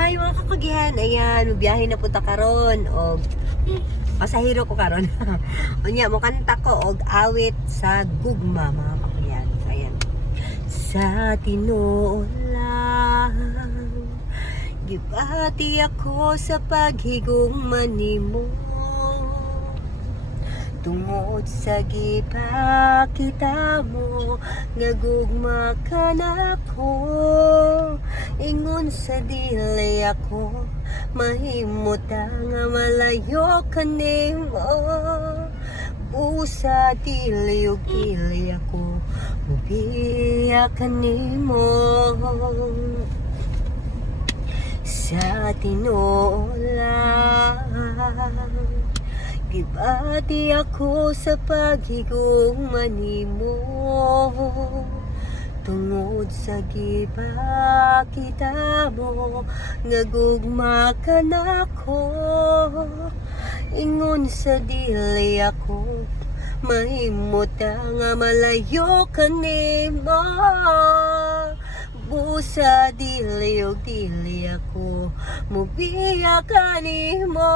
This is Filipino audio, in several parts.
Hi mga kapagihan, ayan, biyahe na punta karon og pasahero ko karon. Unya mo kanta ko og awit sa gugma mga kapagihan. Ayan. Sa tinuod lang gibati ako sa paghigugma nimo. Tungod sa gipakita mo, nagugma ka na ko. Ingon sa dili ako, mahimot nga malayo ka nimo. Busa dili ug dili ako, mubiya ka nimo. Sa tinola gibati ako sa paghigugma nimo. Tungod sa gipakita mo, nagugma ka na ko. Ingon sa dili ako, mahimot nga malayo ka nimo. Busa dili ug dili ako, mubiya ka nimo,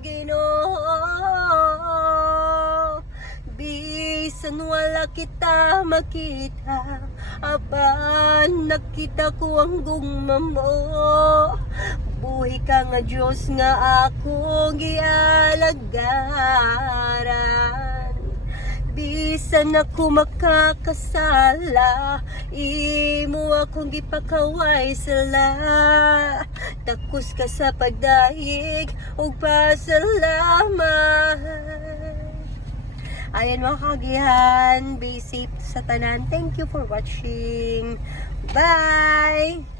Ginoo. Bisan wala kita makita, apan nakita ko ang gugma mo. Buhi ka nga Diyos nga akong gialagaran. Bisan ako makakasala, imo akong gipakaway sala. Takos ka sa pagdahig ug pasalamat. Ayan mga kagihan, be safe sa tanan. Thank you for watching. Bye!